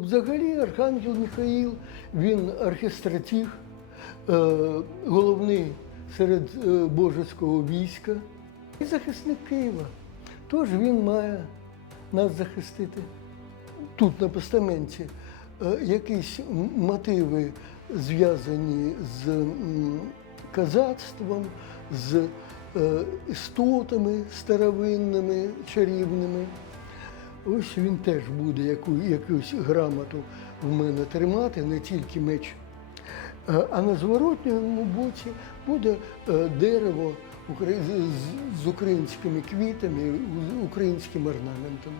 Взагалі, Архангел Михаїл, він архістратіг, е, головний серед е, божеського війська і захисник Києва. Тож він має нас захистити. Тут на постаменті е, якісь мотиви зв'язані з казацтвом, з істотами старовинними, чарівними. Ось він теж буде яку, якусь грамоту в мене тримати, не тільки меч. Е, А на зворотньому боці буде е, дерево з- українськими квітами, українським орнаментом.